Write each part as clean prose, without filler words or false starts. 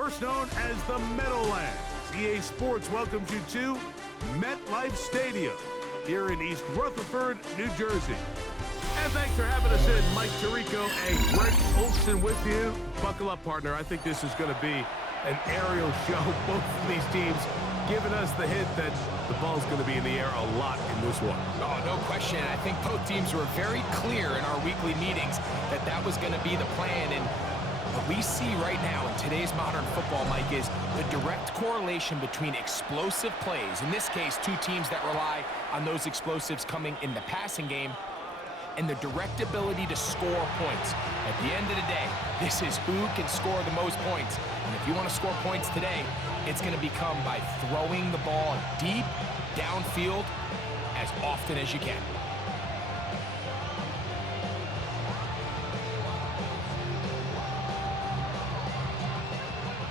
First known as the Meadowlands, EA Sports welcomes you to MetLife Stadium here in East Rutherford, New Jersey. And thanks for having us in. Mike Tirico and Greg Olson with you. Buckle up, partner. I think this is going to be an aerial show. Both of these teams giving us the hint that the ball's going to be in the air a lot in this one. Oh, no question. I think both teams were very clear in our weekly meetings that that was going to be the plan. And what we see right now in today's modern football, Mike, is the direct correlation between explosive plays, in this case, two teams that rely on those explosives coming in the passing game, and the direct ability to score points. At the end of the day, this is who can score the most points. And if you want to score points today, it's going to become by throwing the ball deep downfield as often as you can.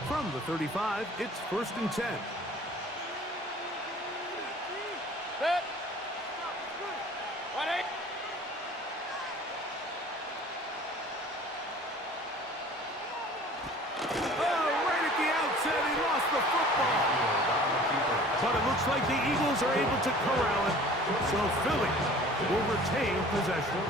From the 35, it's 1st and 10. But it looks like the Eagles are able to corral it, so Philly will retain possession.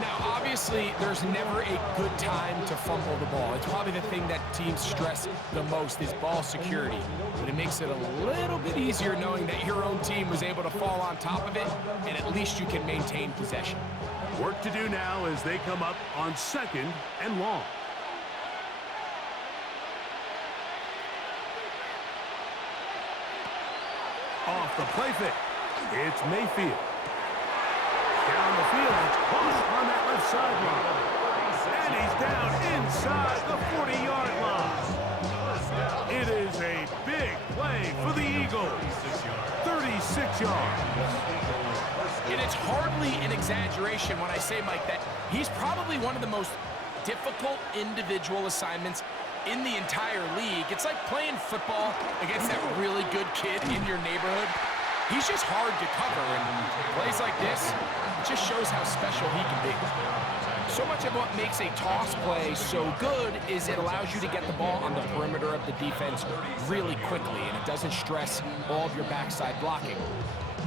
Now, obviously, there's never a good time to fumble the ball. It's probably the thing that teams stress the most is ball security. But it makes it a little bit easier knowing that your own team was able to fall on top of it, and at least you can maintain possession. Work to do now as they come up on 2nd and long. Off the play fake, it's Mayfield. Down the field, it's caught on that left sideline. And he's down inside the 40-yard line. It is a big play for the Eagles. 36 yards. And it's hardly an exaggeration when I say, Mike, that he's probably one of the most difficult individual assignments in the entire league. It's like playing football against that really good kid in your neighborhood. He's just hard to cover, and plays like this, it just shows how special he can be. So much of what makes a toss play so good is it allows you to get the ball on the perimeter of the defense really quickly, and it doesn't stress all of your backside blocking.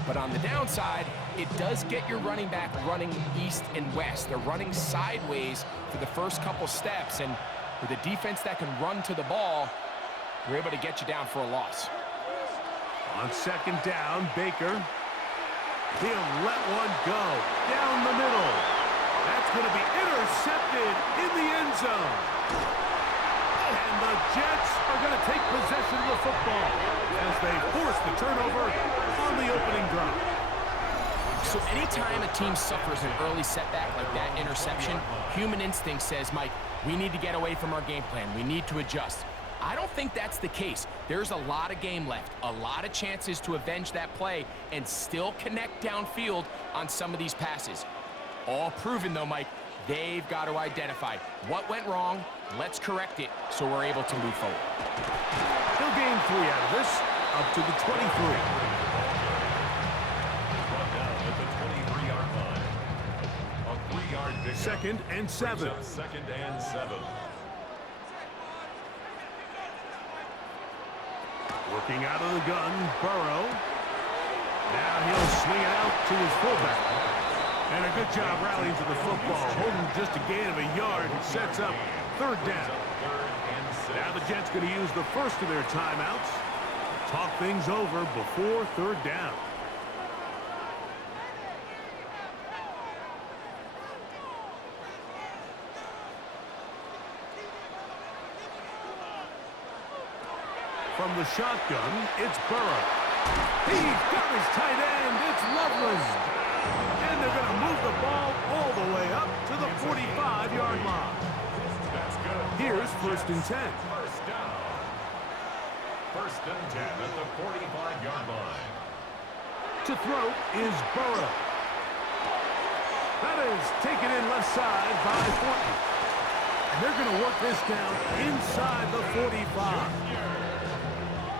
But on the downside, it does get your running back running east and west. They're running sideways for the first couple steps, and with a defense that can run to the ball, we're able to get you down for a loss. On 2nd down, Baker. He'll let one go down the middle. That's going to be intercepted in the end zone. And the Jets are going to take possession of the football as they force the turnover on the opening drive. So anytime a team suffers an early setback like that interception, human instinct says, Mike, we need to get away from our game plan. We need to adjust. I don't think that's the case. There's a lot of game left, a lot of chances to avenge that play and still connect downfield on some of these passes. All proven, though, Mike, they've got to identify what went wrong, let's correct it so we're able to move forward. He'll gain 3 out of this, up to the 23. 2nd and 7. 2nd and 7. Working out of the gun, Burrow. Now he'll swing it out to his fullback. And a good job rallying to the football. Holding just a gain of a yard and sets up 3rd down. Now the Jets going to use the first of their timeouts. Talk things over before 3rd down. From the shotgun, it's Burrow. He's got his tight end. It's Loveland. And they're going to move the ball all the way up to the 45-yard line. Here's 1st and 10. First down. 1st and 10 at the 45-yard line. To throw is Burrow. That is taken in left side by Thornton. And they're going to work this down inside the 45.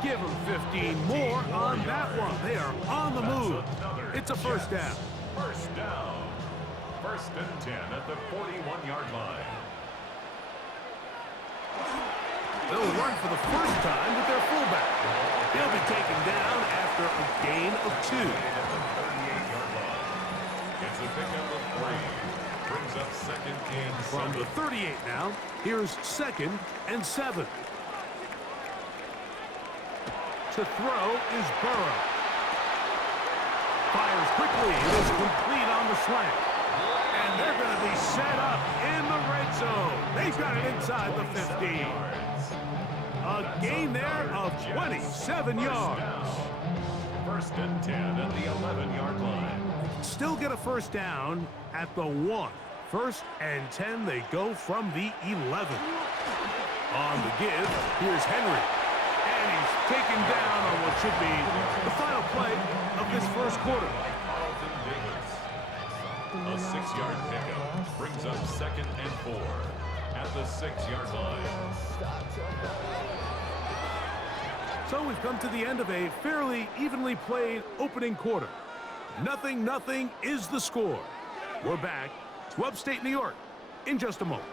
Give them 15 more on that one. They are on the move. It's a 1st down. 1st down. 1st and 10 at the 41-yard line. They'll run for the first time with their fullback. He'll be taken down after a gain of 2. At the 38-yard line. It's a pickup of 3. Brings up second and 7. From the 38 now, here's 2nd and 7. To throw is Burrow. Fires quickly. It is complete on the slant. And they're going to be set up in the red zone. They've got it inside the 15. A gain there of 27 yards. First and 10 at the 11-yard line. Still get a first down at the 1. 1st and 10, they go from the 11. On the give, here's Henry. And he's taken down on what should be the final play of this first quarter. Carlton Davis. A 6-yard pickup brings up second and 4 at the 6-yard line. So we've come to the end of a fairly evenly played opening quarter. 0-0 is the score. We're back to upstate New York in just a moment.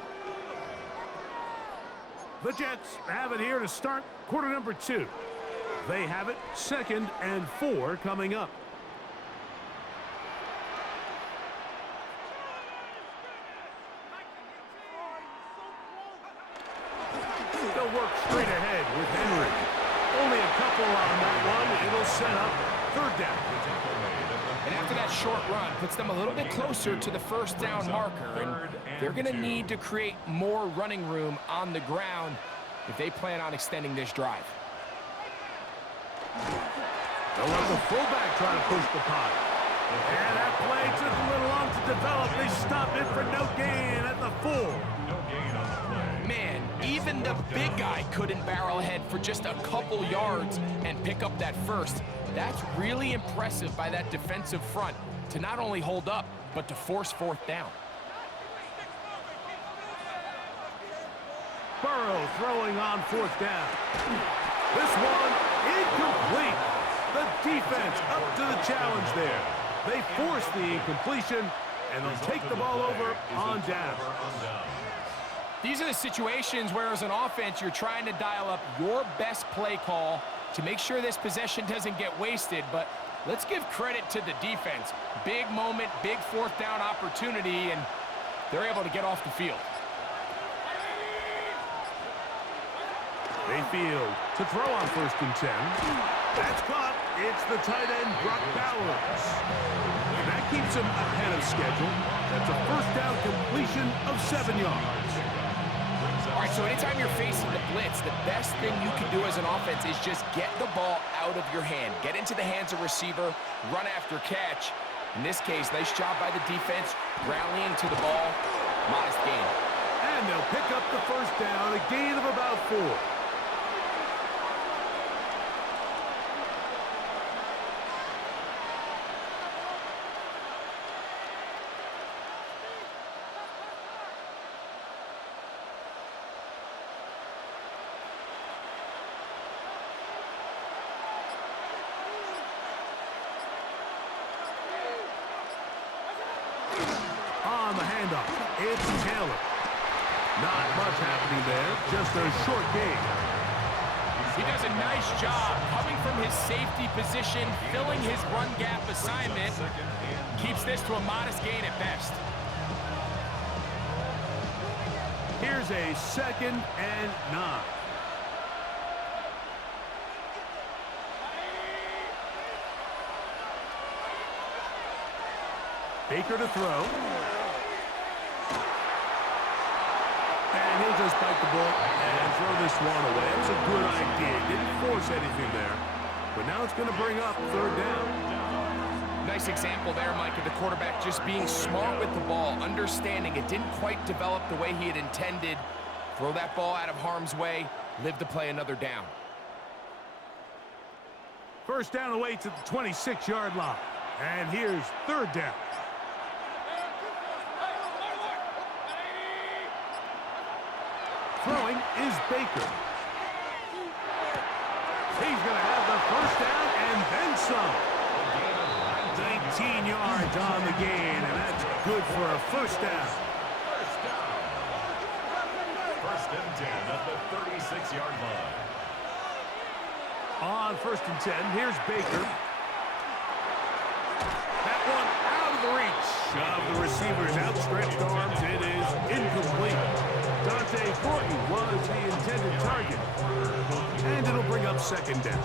The Jets have it here to start quarter number 2. They have it 2nd and 4 coming up. They'll work straight ahead with Henry. Only a couple on that one. It'll set up 3rd down. And after that short run, puts them a little bit closer to the first down marker. And they're going to need to create more running room on the ground if they plan on extending this drive. They'll let the fullback try to push the pot. And that play took a little long to develop. They stop it for no gain at the 4. No gain on the play. Man, even the big guy couldn't barrel ahead for just a couple yards and pick up that first. That's really impressive by that defensive front to not only hold up, but to force 4th down. Burrow throwing on 4th down. This one incomplete. The defense up to the challenge there. They force the incompletion, and they'll take the ball over on down. These are the situations where, as an offense, you're trying to dial up your best play call to make sure this possession doesn't get wasted. But let's give credit to the defense. Big moment, big 4th down opportunity, and they're able to get off the field. Mayfield to throw on 1st and 10. That's caught. It's the tight end, Brock Bowers. And that keeps him ahead of schedule. That's a 1st down completion of 7 yards. All right, so anytime you're facing the blitz, the best thing you can do as an offense is just get the ball out of your hand. Get into the hands of receiver, run after catch. In this case, nice job by the defense, rallying to the ball. Modest gain. And they'll pick up the 1st down, a gain of about 4. On the handoff, it's Taylor. Not much happening there, just a short gain. He does a nice job coming from his safety position, filling his run gap assignment. Keeps this to a modest gain at best. Here's a 2nd and 9. Baker to throw. And he'll just bite the bullet and throw this one away. It's a good idea. Didn't force anything there. But now it's going to bring up 3rd down. Nice example there, Mike, of the quarterback just being smart with the ball, understanding it didn't quite develop the way he had intended. Throw that ball out of harm's way, live to play another down. 1st down away to the 26-yard line. And here's 3rd down. Throwing is Baker. He's going to have the 1st down and then some. 19 yards on the gain, and that's good for a 1st down. 1st and 10 at the 36-yard line. On 1st and 10, here's Baker. That one out of the reach of the receiver's outstretched arms. It is incomplete. Dante Thornton was the intended target. And it'll bring up 2nd down.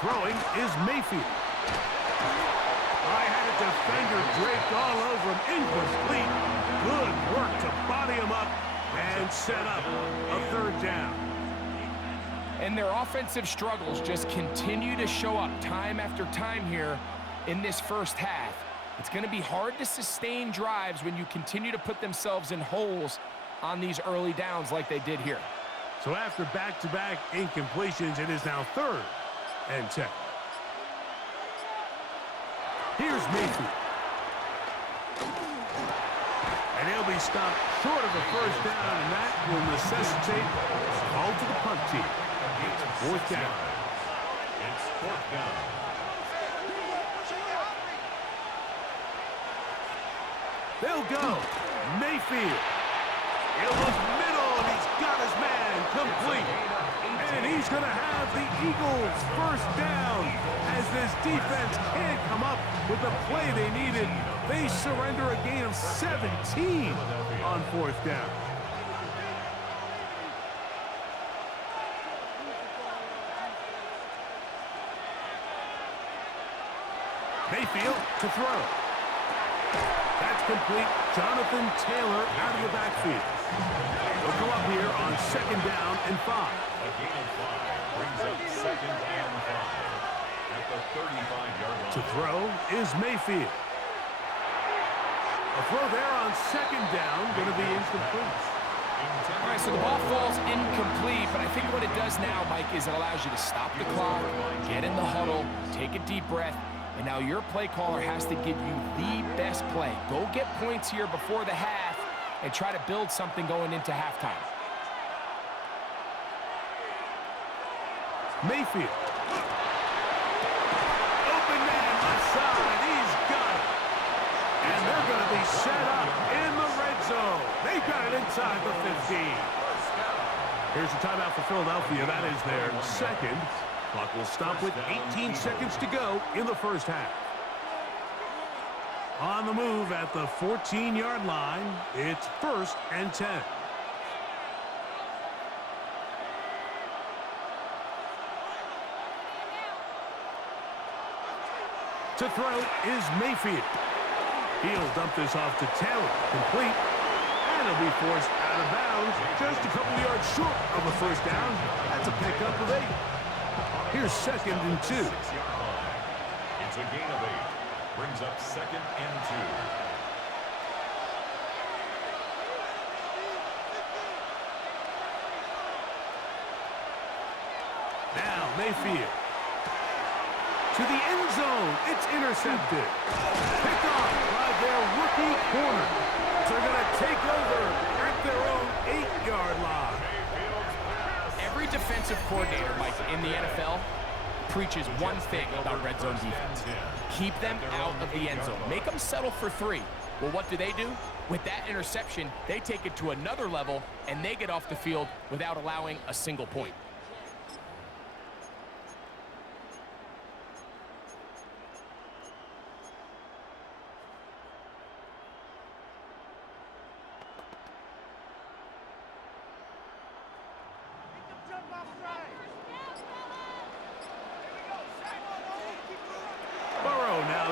Throwing is Mayfield. I had a defender draped all over him. Incomplete. Good work to body him up and set up a 3rd down. And their offensive struggles just continue to show up time after time here in this first half. It's going to be hard to sustain drives when you continue to put themselves in holes on these early downs like they did here. So after back-to-back incompletions, it is now 3rd and 10. Here's Mayfield. And he'll be stopped short of a 1st down, and that will necessitate a call to the punt team. It's 4th down. It's 4th down. They'll go. Mayfield. He'll look middle, and he's got his man complete. And he's going to have the Eagles 1st down as this defense can't come up with the play they needed. They surrender a gain of 17 on 4th down. Mayfield to throw. That's complete. Jonathan Taylor out of the backfield. They'll come up here on 2nd down and 5. A gain of 5 brings up 2nd and 5 at the 35-yard line. To throw is Mayfield. A throw there on 2nd down, going to be incomplete. All right, so the ball falls incomplete, but I think what it does now, Mike, is it allows you to stop the clock, get in the huddle, take a deep breath, and now your play caller has to give you the best play. Go get points here before the half and try to build something going into halftime. Mayfield. Open man left side. He's got it. And they're going to be set up in the red zone. They got it inside the 15. Here's the timeout for Philadelphia. That is their 2nd. Clock will stop with 18 seconds to go in the 1st half. On the move at the 14-yard line, it's 1st and 10. To throw is Mayfield. He'll dump this off to Taylor. Complete. And he'll be forced out of bounds just a couple yards short of a 1st down. That's a pickup of 8. Here's 2nd and 2. 6-yard line. It's a gain of 8. Brings up 2nd and 2. Now Mayfield. To the end zone. It's intercepted. Picked off by their rookie corner. They're going to take over at their own 8-yard line. Every defensive coordinator, Mike, in the NFL preaches one thing about red zone defense. Keep them out of the end zone. Make them settle for 3. Well, what do? With that interception, they take it to another level, and they get off the field without allowing a single point.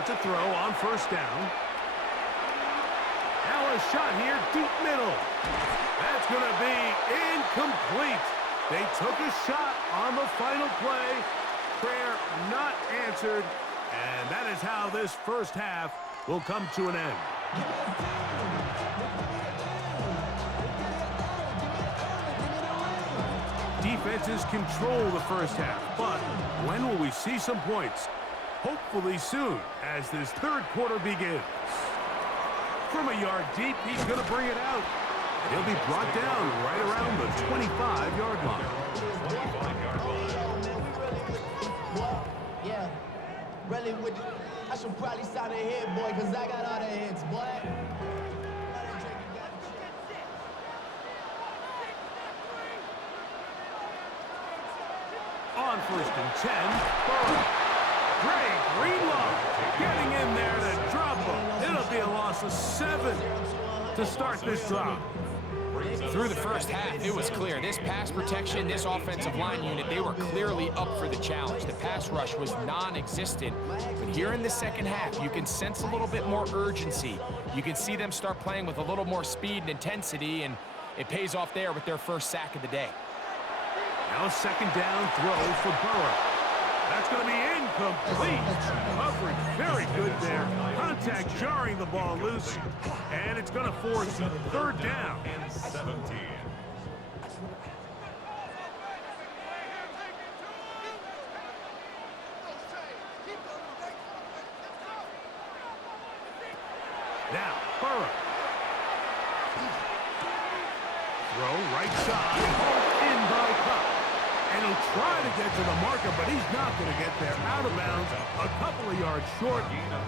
To throw on 1st down. Now a shot here, deep middle. That's going to be incomplete. They took a shot on the final play. Prayer not answered. And that is how this 1st half will come to an end. Defenses control the 1st half, but when will we see some points? Hopefully soon, as this 3rd quarter begins. From a yard deep, he's going to bring it out. And he'll be brought down right around the 25-yard line. Really with the, I should probably sign a hit, boy, because I got all the hits, boy. On 1st and 10, Burrow. Dre Greenlaw getting in there to drop him. It'll be a loss of 7 to start this drive. Through the first half, it was clear. This pass protection, this offensive line unit, they were clearly up for the challenge. The pass rush was non-existent. But here in the second half, you can sense a little bit more urgency. You can see them start playing with a little more speed and intensity, and it pays off there with their first sack of the day. Now 2nd down throw for Burrow. That's going to be incomplete. Coverage very good there. Contact jarring the ball loose. And it's going to force 3rd down. And 17. Now, Burrow. Throw right side. Hauled in by Kupp. And he'll try to get to the marker, but he's not going to get there. Out of bounds, a couple of yards short.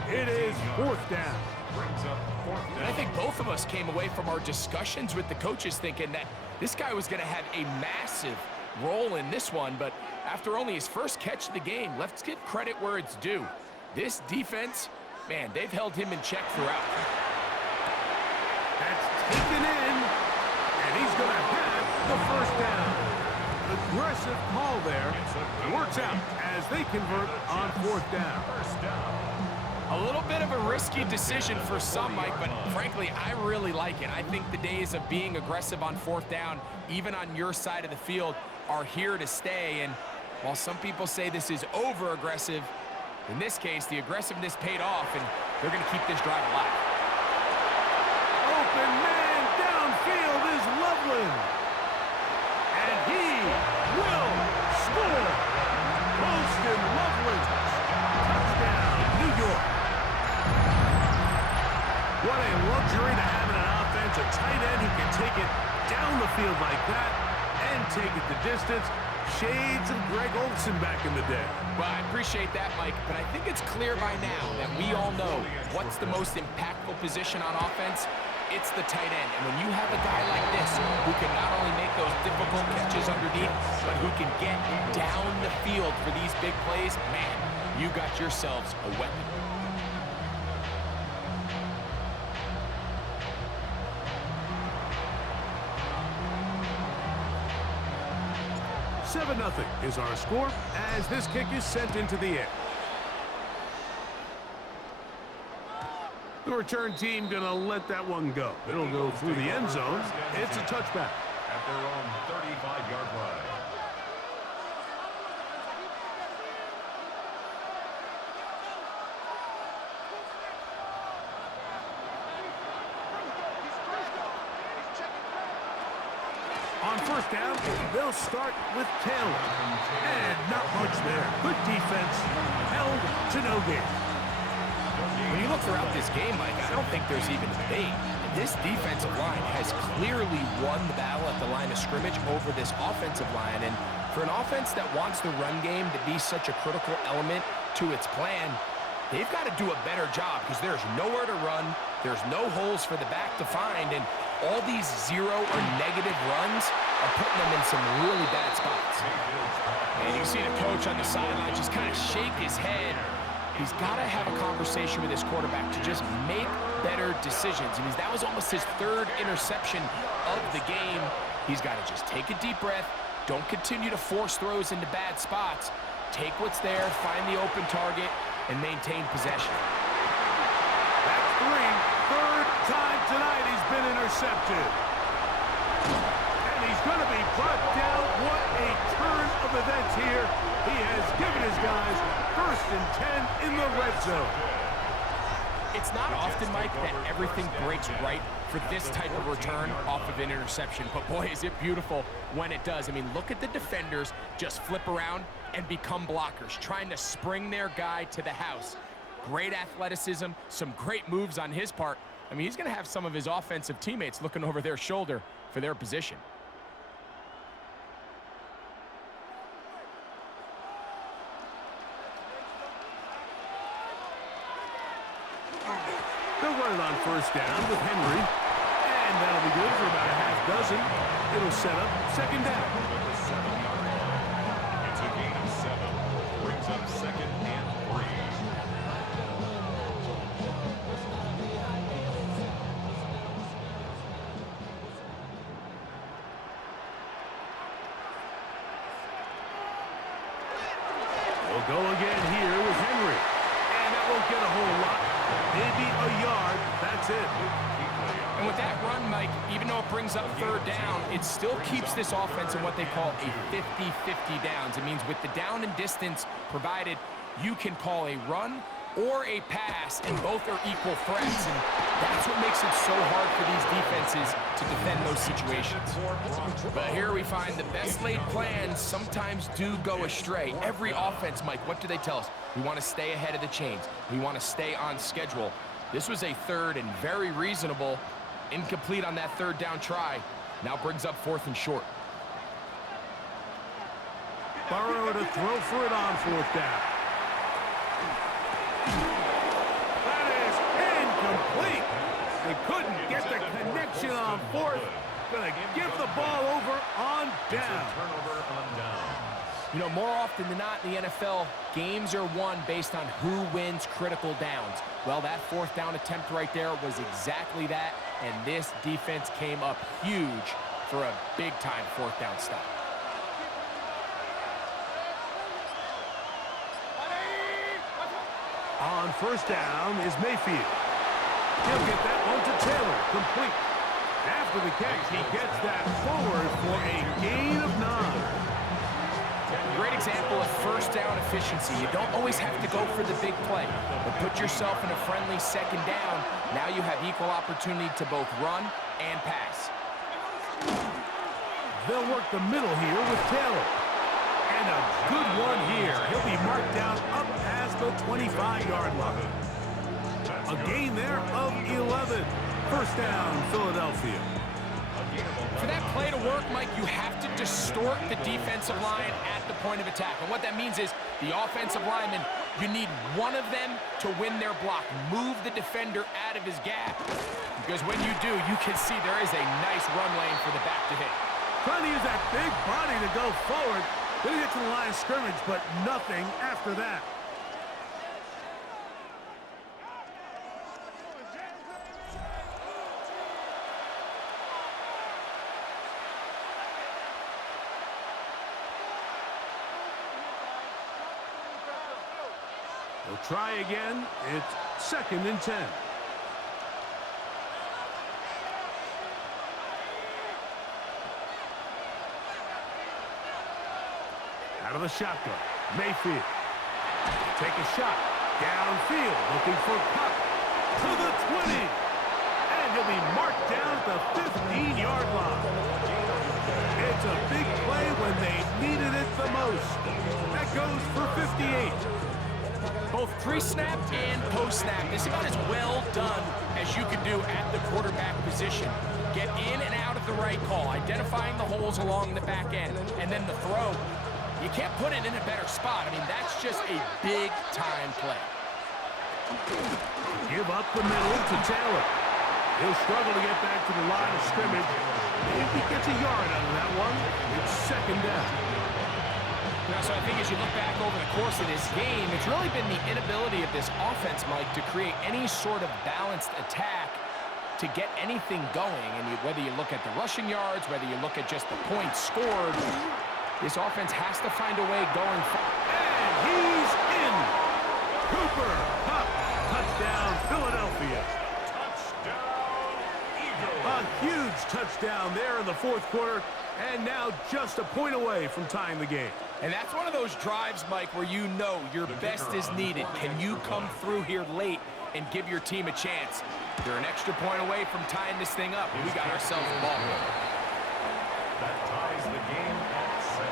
It is 4th down. Brings up 4th And I down. think both of us came away from our discussions with the coaches thinking that this guy was going to have a massive role in this one, but after only his first catch of the game, let's give credit where it's due. This defense, man, they've held him in check throughout. That's taken in, and he's going to have the 1st down. Aggressive call there. It works out as they convert on 4th down. First down. A little bit of a risky decision for some, Mike, but frankly, I really like it. I think the days of being aggressive on 4th down, even on your side of the field, are here to stay. And while some people say this is over-aggressive, in this case, the aggressiveness paid off, and they're going to keep this drive alive. Open man downfield is Loveland. And he will score. Colston Loveland. Touchdown, New York. What a luxury to have in an offense. A tight end who can take it down the field like that and take it the distance. Shades of Greg Olsen back in the day. Well, I appreciate that, Mike, but I think it's clear by now that we all know what's the most impactful position on offense. It's the tight end. And when you have a guy like this who can not only make those difficult catches underneath, but who can get down the field for these big plays, man, you got yourselves a weapon. Seven 0 is our score as this kick is sent into the air. The return team gonna let that one go. It'll go through the end zone. It's a touchback. At their own 35-yard line. On 1st down, they'll start with Taylor. And not much there. Good defense. Held to no gain. When you look throughout this game, Mike, I don't think there's even debate. This defensive line has clearly won the battle at the line of scrimmage over this offensive line. And for an offense that wants the run game to be such a critical element to its plan, they've got to do a better job because there's nowhere to run. There's no holes for the back to find. And all these zero or negative runs are putting them in some really bad spots. And you see the coach on the sideline just kind of shake his head. He's got to have a conversation with his quarterback to just make better decisions. I mean, that was almost his 3rd interception of the game. He's got to just take a deep breath. Don't continue to force throws into bad spots. Take what's there, find the open target, and maintain possession. That's 3. 3rd time tonight he's been intercepted. And he's going to be brought down. What a turn of events here. He has given his guys 1st and 10 in the red zone. It's not often, Mike, that everything breaks right for this type of return off of an interception. But boy, is it beautiful when it does. I mean, look at the defenders just flip around and become blockers, trying to spring their guy to the house. Great athleticism, some great moves on his part. I mean, he's going to have some of his offensive teammates looking over their shoulder for their position. first down with Henry. And that'll be good for about a half dozen. It'll set up second down. It's a gain of 7. Brings up second and 3. We'll go again here with Henry. And that won't get a whole lot. Maybe a yard. That's it. And with that run, Mike, even though it brings up third down, it still keeps this offense in what they call a 50-50 downs. It means with the down and distance provided, you can call a run or a pass, and both are equal threats. And that's what makes it so hard for these defenses to defend those situations. But here we find the best laid plans sometimes do go astray. Every offense, Mike, what do they tell us? We want to stay ahead of the chains. We want to stay on schedule. This was a third and very reasonable. Incomplete on that third down try. Now brings up 4th and short. Burrow to throw for it on 4th down. That is incomplete. They couldn't get the connection on 4th. Gonna give the ball over on down. Turnover on down. You know, more often than not in the NFL, games are won based on who wins critical downs. Well, that 4th down attempt right there was exactly that, and this defense came up huge for a big-time 4th down stop. On 1st down is Mayfield. He'll get that one to Taylor, complete. After the catch, he gets that forward for a gain of 9. Great example of 1st down efficiency. You don't always have to go for the big play, but put yourself in a friendly 2nd down. Now you have equal opportunity to both run and pass. They'll work the middle here with Taylor. And a good one here. He'll be marked down up past the 25-yard line. A gain there of 11. 1st down, Philadelphia. For that play to work, Mike, you have to distort the defensive line at the point of attack. And what that means is the offensive lineman, you need one of them to win their block. Move the defender out of his gap. Because when you do, you can see there is a nice run lane for the back to hit. Trying to use that big body to go forward. Gonna get to the line of scrimmage, but nothing after that. They'll try again. It's 2nd and 10. Out of the shotgun. Mayfield. Take a shot. Downfield. Looking for Kupp. To the 20. And he'll be marked down at the 15-yard line. It's a big play when they needed it the most. That goes for 58. Both pre-snap and post-snap. This is about as well done as you can do at the quarterback position. Get in and out of the right call, identifying the holes along the back end, and then the throw. You can't put it in a better spot. I mean, that's just a big-time play. Give up the middle to Taylor. He'll struggle to get back to the line of scrimmage. If he gets a yard out of that one, it's 2nd down. Now, so I think as you look back over the course of this game, it's really been the inability of this offense, Mike, to create any sort of balanced attack to get anything going. And whether you look at the rushing yards, whether you look at just the points scored, this offense has to find a way going forward. And he's in. Cooper Kupp, touchdown, Philadelphia. A huge touchdown there in the 4th quarter, and now just a point away from tying the game. And that's one of those drives, Mike, where you know your best is needed. Can you come through here late and give your team a chance? They're an extra point away from tying this thing up, and we got ourselves a ball game. That ties the game at 7.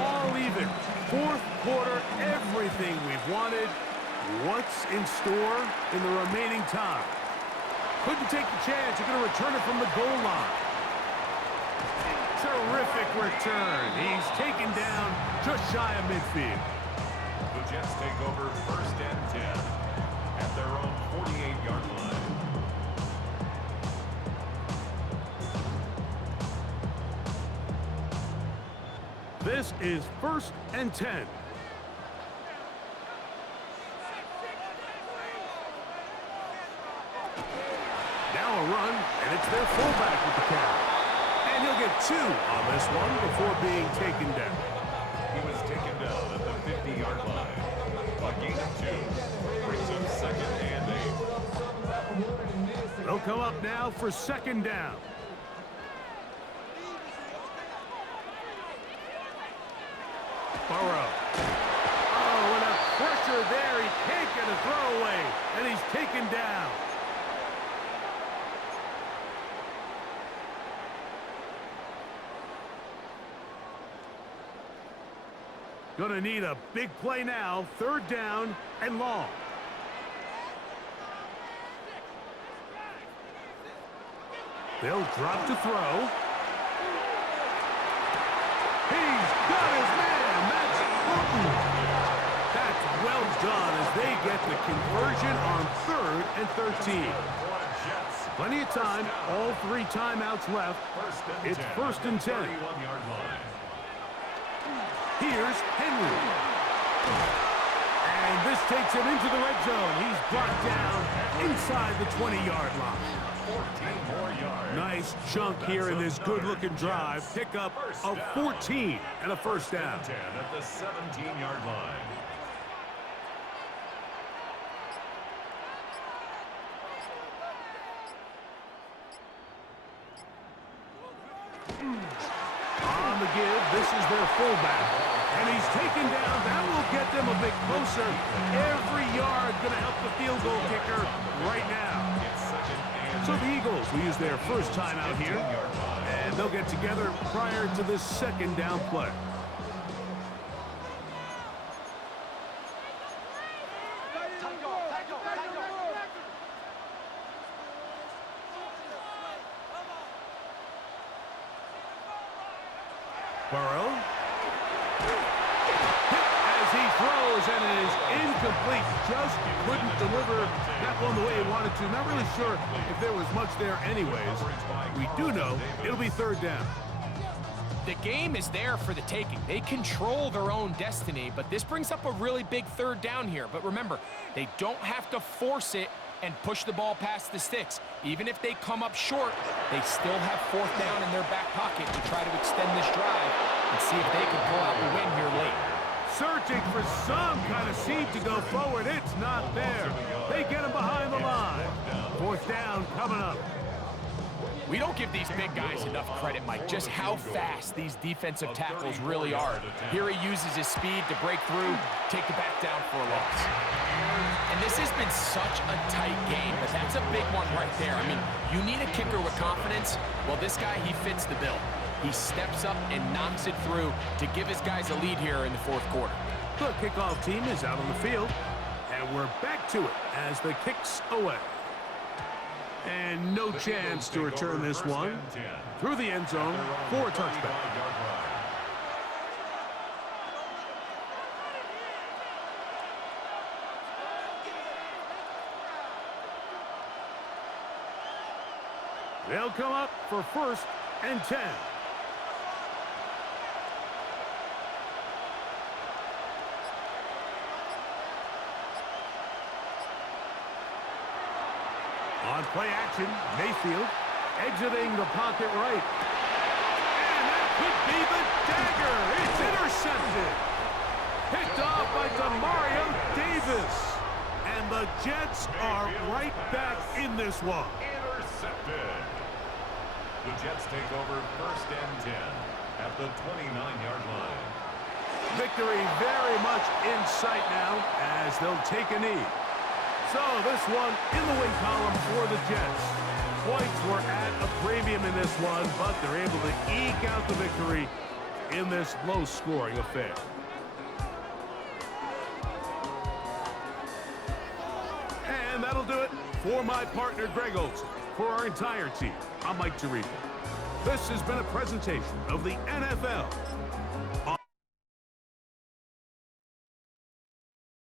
All even. 4th quarter, everything we've wanted. What's in store in the remaining time? Couldn't take the chance. You're going to return it from the goal line. Terrific return. He's taken down just shy of midfield. Jets take over 1st and 10 at their own 48-yard line. This is 1st and 10. Now a run, and it's their fullback with the catch. And he'll get 2 on this one before being taken down. He was taken down at the 50-yard line. A gain of 2 brings him 2nd and 8. They'll come up now for 2nd down. Burrow. Oh, and a pressure there. He can't get a throw away, and he's taken down. Gonna need a big play now. 3rd down and long. They'll drop to throw. He's got his man. That's Horton. That's well done as they get the conversion on 3rd and 13. Plenty of time. All 3 timeouts left. It's 1st and 10. 31-yard line. Here's Henry. And this takes him into the red zone. He's brought down inside the 20-yard line. 14 more yards. Nice chunk here in this good-looking drive. Pick up of 14 and a 1st down. 10 at the 17-yard line. On the give, this is their fullback. And he's taken down. That will get them a bit closer. Every yard going to help the field goal kicker right now. So the Eagles will use their first time out here. And they'll get together prior to this 2nd down play. Burrow. Hit as he throws, and it is incomplete. Just couldn't deliver that one the way he wanted to. Not really sure if there was much there anyways. We do know it'll be 3rd down. The game is there for the taking. They control their own destiny, but this brings up a really big 3rd down here. But remember, they don't have to force it and push the ball past the sticks. Even if they come up short, they still have 4th down in their back pocket to try to extend this drive and see if they can pull out the win here late. Searching for some kind of seed to go forward. It's not there. They get him behind the line. 4th down coming up. We don't give these big guys enough credit, Mike, just how fast these defensive tackles really are. Here he uses his speed to break through, take the back down for a loss. And this has been such a tight game, but that's a big one right there. I mean, you need a kicker with confidence. Well, this guy, he fits the bill. He steps up and knocks it through to give his guys a lead here in the 4th quarter. The kickoff team is out on the field, and we're back to it as the kick's away. And no chance to return this one through the end zone for a touchback. They'll come up for 1st and 10. On play action, Mayfield exiting the pocket right. And that could be the dagger. It's intercepted. Picked off by Demario Davis. And the Jets are right back in this one. Intercepted. The Jets take over 1st and 10 at the 29-yard line. Victory very much in sight now as they'll take a knee. So this one in the win column for the Jets. Points were at a premium in this one, but they're able to eke out the victory in this low-scoring affair. And that'll do it for my partner, Greg Olsen. For our entire team, I'm Mike Tirico. This has been a presentation of the NFL.